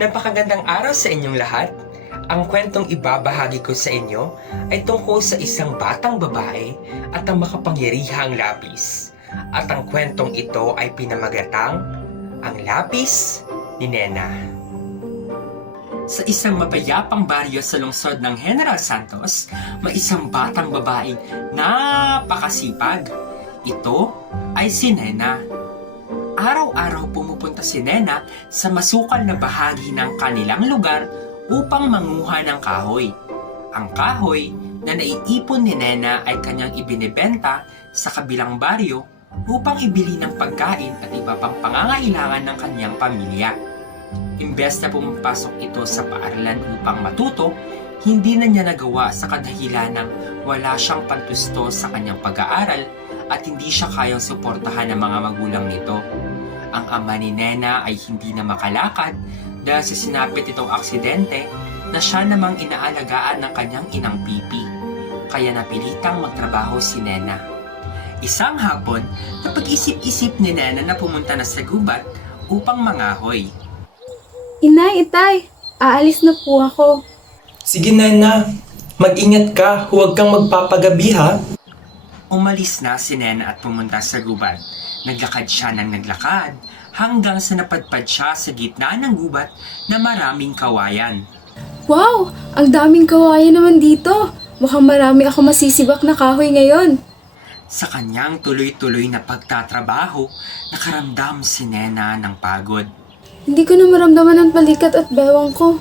Napakagandang araw sa inyong lahat. Ang kwentong ibabahagi ko sa inyo ay tungkol sa isang batang babae at ang makapangyarihang lapis. At ang kwentong ito ay pinamagatang Ang Lapis ni Nena. Sa isang mapayapang baryo sa lungsod ng General Santos, may isang batang babaeng napakasipag. Ito ay si Nena. Araw-araw pumupunta si Nena sa masukal na bahagi ng kanilang lugar upang manguha ng kahoy. Ang kahoy na naiipon ni Nena ay kanyang ibinebenta sa kabilang baryo upang ibili ng pagkain at iba pang pangangailangan ng kanyang pamilya. Imbes na pumapasok ito sa paaralan upang matuto, hindi na niya nagawa sa kadahilan ng wala siyang pantusto sa kanyang pag-aaral at hindi siya kayang suportahan ng mga magulang nito. Ang ama ni Nena ay hindi na makalakad dahil sa sinapit itong aksidente na siya namang inaalagaan ng kanyang inang Pipi. Kaya napilitang magtrabaho si Nena. Isang hapon, napag-isip-isip ni Nena na pumunta na sa gubat upang mangahoy. Inay, Itay, aalis na po ako. Sige Nena, mag-ingat ka, huwag kang magpapagabi ha. Umalis na si Nena at pumunta sa gubat. Naglakad siya ng naglakad hanggang sa napadpad siya sa gitna ng gubat na maraming kawayan. Wow! Ang daming kawayan naman dito. Mukhang marami ako masisibak na kahoy ngayon. Sa kanyang tuloy-tuloy na pagtatrabaho, nakaramdam si Nena ng pagod. Hindi ko na maramdaman ang balikat at bewang ko.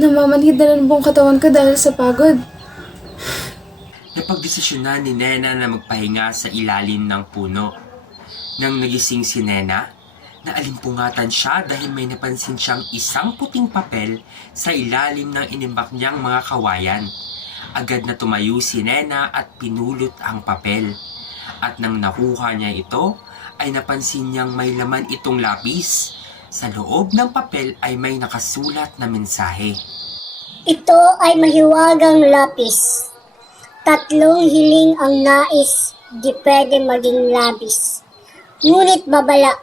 Namamanhid na ng buong katawan ko dahil sa pagod. Napagdesisyonan ni Nena na magpahinga sa ilalim ng puno. Nang nagising si Nena, naalimpungatan siya dahil may napansin siyang isang puting papel sa ilalim ng inimbak niyang mga kawayan. Agad na tumayo si Nena at pinulot ang papel. At nang nakuha niya ito, ay napansin niyang may laman itong lapis. Sa loob ng papel ay may nakasulat na mensahe. Ito ay mahiwagang lapis. 3 hiling ang nais, di pwede maging labis. Ngunit babala,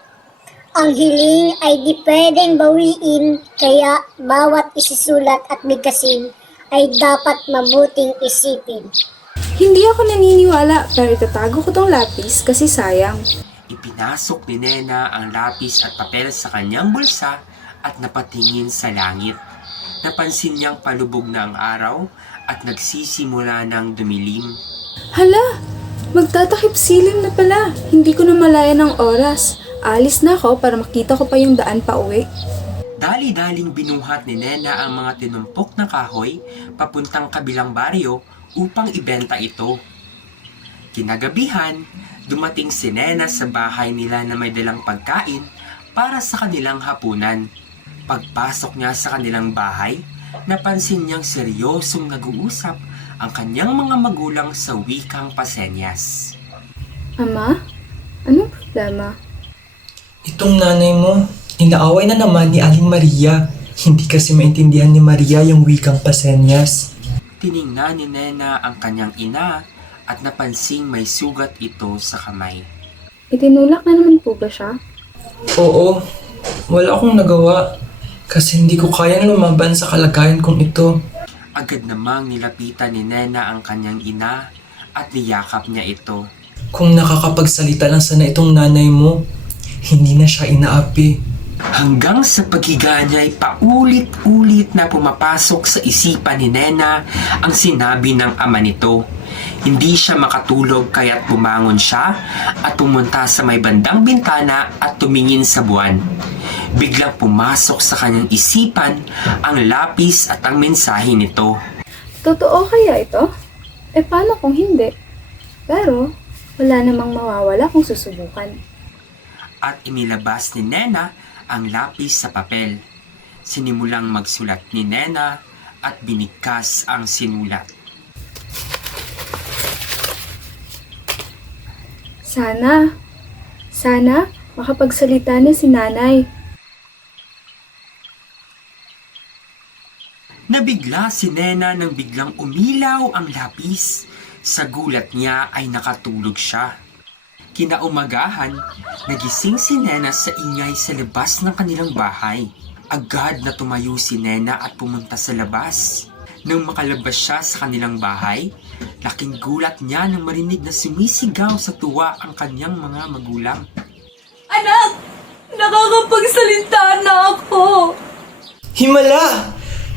ang hiling ay di pwedeng bawiin, kaya bawat isisulat at bigkasin ay dapat mabuting isipin. Hindi ako naniniwala pero itatago ko tong lapis kasi sayang. Ipinasok ni Nena ang lapis at papel sa kanyang bulsa at napatingin sa langit. Napansin niyang palubog na ang araw at nagsisimula ng dumilim. Hala! Magtatakip silim na pala. Hindi ko na malaya ng oras. Alis na ako para makita ko pa yung daan pa uwi. Dali-daling binuhat ni Nena ang mga tinumpok na kahoy papuntang kabilang baryo upang ibenta ito. Kinagabihan, dumating si Nena sa bahay nila na may dalang pagkain para sa kanilang hapunan. Pagpasok niya sa kanilang bahay, napansin niyang seryosong nag-uusap ang kanyang mga magulang sa wikang Pasenyas. Ama? Anong problema? Itong nanay mo, inaaway na naman ni Aling Maria. Hindi kasi maintindihan ni Maria yung wikang Pasenyas. Tiningnan ni Nena ang kanyang ina at napansing may sugat ito sa kamay. Itinulak na naman po ba siya? Oo, wala akong nagawa. Kasi hindi ko kayang lumaban sa kalagayan kong ito. Agad namang nilapitan ni Nena ang kanyang ina at niyakap niya ito. Kung nakakapagsalita lang sana itong nanay mo, hindi na siya inaapi. Hanggang sa paghiga niya ay paulit-ulit na pumapasok sa isipan ni Nena ang sinabi ng ama nito. Hindi siya makatulog kaya't bumangon siya at pumunta sa may bandang bintana at tumingin sa buwan. Biglang pumasok sa kanyang isipan ang lapis at ang mensahe nito. Totoo kaya ito? Paano kung hindi? Pero, wala namang mawawala kung susubukan. At inilabas ni Nena ang lapis sa papel. Sinimulang magsulat ni Nena at binigkas ang sinulat. Sana, makapagsalita na si nanay. Nabigla si Nena nang biglang umilaw ang lapis. Sa gulat niya ay nakatulog siya. Kinaumagahan, nagising si Nena sa ingay sa labas ng kanilang bahay. Agad na tumayo si Nena at pumunta sa labas. Nang makalabas siya sa kanilang bahay, laking gulat niya nang marinig na sumisigaw sa tuwa ang kanyang mga magulang. Anak! Nakakapagsalita na ako! Himala!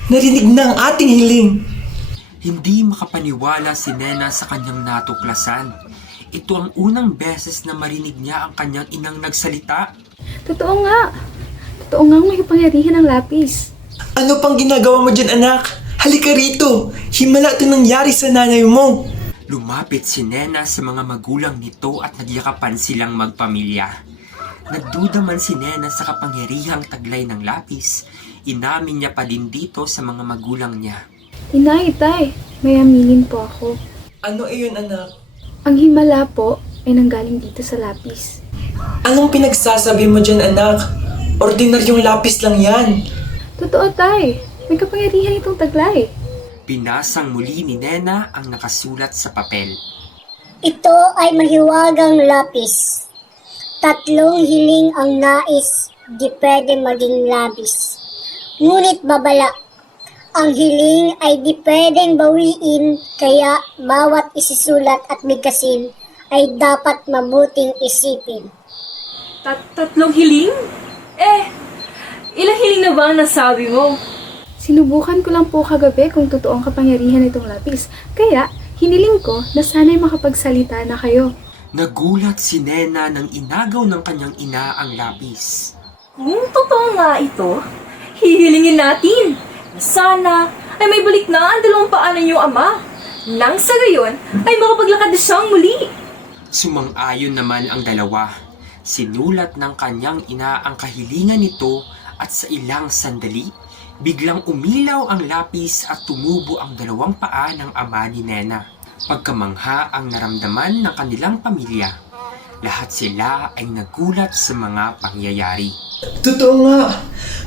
Narinig na ang ating hiling! Hindi makapaniwala si Nena sa kanyang natuklasan. Ito ang unang beses na marinig niya ang kanyang inang nagsalita. Totoo nga! Totoo nga may kapangyarihan ng lapis. Ano pang ginagawa mo dyan, anak? Halika rito! Himala ito nangyari sa nanay mo! Lumapit si Nena sa mga magulang nito at nagyakapan silang magpamilya. Nagduda man si Nena sa kapangyarihang taglay ng lapis, inamin niya pa din dito sa mga magulang niya. Inay, tay, may aminin po ako. Ano iyon, anak? Ang himala po ay nanggaling dito sa lapis. Anong pinagsasabi mo dyan, anak? Ordinaryong lapis lang yan. Totoo, tay. May kapangyarihan itong taglay. Pinasang muli ni Nena ang nakasulat sa papel. Ito ay mahiwagang lapis. 3 hiling ang nais, di pwede maging labis. Ngunit babala, ang hiling ay di pwedeng bawiin, kaya bawat isisulat at bigkasin ay dapat mabuting isipin. Tatlong hiling? Ilang hiling na ba ang nasabi mo? Sinubukan ko lang po kagabi kung totoo ang kapangyarihan nitong lapis. Kaya, hiniling ko na sana'y makapagsalita na kayo. Nagulat si Nena nang inagaw ng kanyang ina ang lapis. Kung totoo nga ito, hihilingin natin. Sana ay may balik na ang 2 paa ng iyong ama. Nang sa gayon ay makapaglakad na siyang muli. Sumang-ayon naman ang dalawa. Sinulat ng kanyang ina ang kahilingan nito at sa ilang sandali, biglang umilaw ang lapis at tumubo ang 2 paa ng ama ni Nena. Pagkamangha ang naramdaman ng kanilang pamilya. Lahat sila ay nagulat sa mga pangyayari. Totoo nga!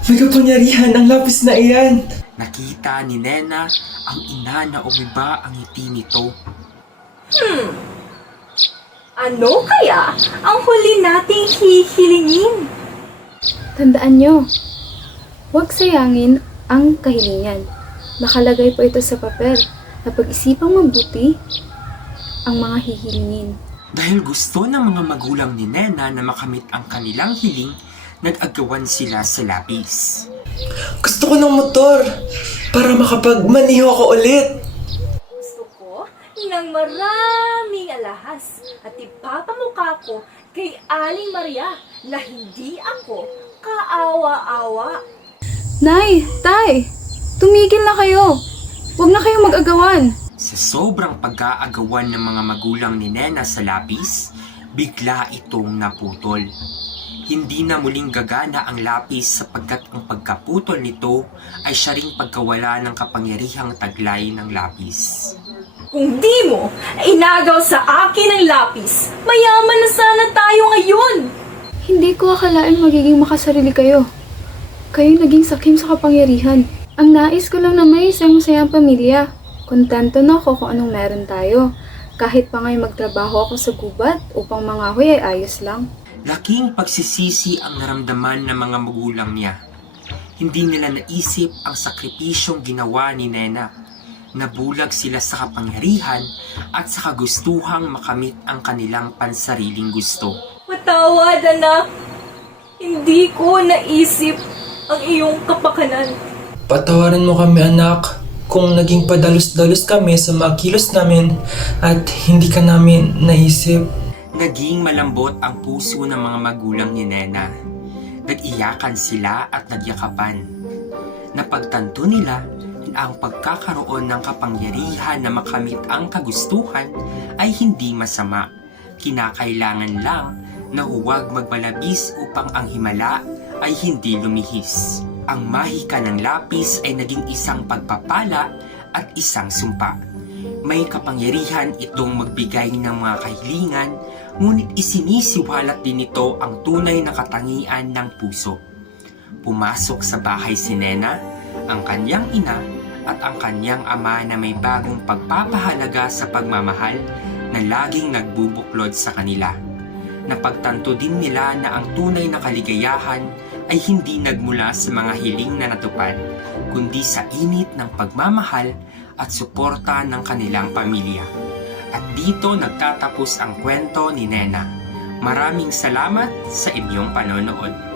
May kapangyarihan ang lapis na iyan! Nakita ni Nena ang ina na umiba ang ngiti nito. Ano kaya ang huli nating hihilingin? Tandaan nyo, huwag sayangin ang kahilingan. Nakalagay po ito sa papel na pag-isipang mabuti ang mga hihilingin. Dahil gusto ng mga magulang ni Nena na makamit ang kanilang hiling, nag-agawan sila sa lapis. Gusto ko ng motor para makapagmaniho ako ulit! Gusto ko ng maraming alahas at ipapamukha ko kay Aling Maria na hindi ako kaawa-awa. Nay, tay, tumigil na kayo. Huwag na kayong mag-agawan. Sa sobrang pag-aagawan ng mga magulang ni Nena sa lapis, bigla itong naputol. Hindi na muling gagana ang lapis sapagkat ang pagkaputol nito ay siya ring pagkawala ng kapangyarihang taglay ng lapis. Kung di mo inagaw sa akin ang lapis, mayaman na sana tayo ngayon. Hindi ko akalain magiging makasarili kayo. Kayo naging sakim sa kapangyarihan. Ang nais ko lang na may isang masayang pamilya. Kontento na ako kung anong meron tayo. Kahit pa nga'y magtrabaho ako sa gubat upang mangahoy ay ayos lang. Laking pagsisisi ang naramdaman ng mga magulang niya. Hindi nila naisip ang sakripisyong ginawa ni Nena. Nabulag sila sa kapangyarihan at sa kagustuhang makamit ang kanilang pansariling gusto. Matawad, anak. Hindi ko naisip ang iyong kapakanan. Patawarin mo kami, anak, kung naging padalos-dalos kami sa mga kilos namin at hindi ka namin naisip. Naging malambot ang puso ng mga magulang ni Nena. Nag-iyakan sila at nagyakapan. Napagtanto nila na ang pagkakaroon ng kapangyarihan na makamit ang kagustuhan ay hindi masama. Kinakailangan lang na huwag magbalabis upang ang himala ay hindi lumihis. Ang mahika ng lapis ay naging isang pagpapala at isang sumpa. May kapangyarihan itong magbigay ng mga kahilingan, ngunit isinisiwalat din nito ang tunay na katangian ng puso. Pumasok sa bahay si Nena, ang kanyang ina at ang kanyang ama na may bagong pagpapahalaga sa pagmamahal na laging nagbubuklod sa kanila. Napagtanto din nila na ang tunay na kaligayahan ay hindi nagmula sa mga hiling na natupad, kundi sa init ng pagmamahal at suporta ng kanilang pamilya. At dito nagtatapos ang kwento ni Nena. Maraming salamat sa inyong panonood.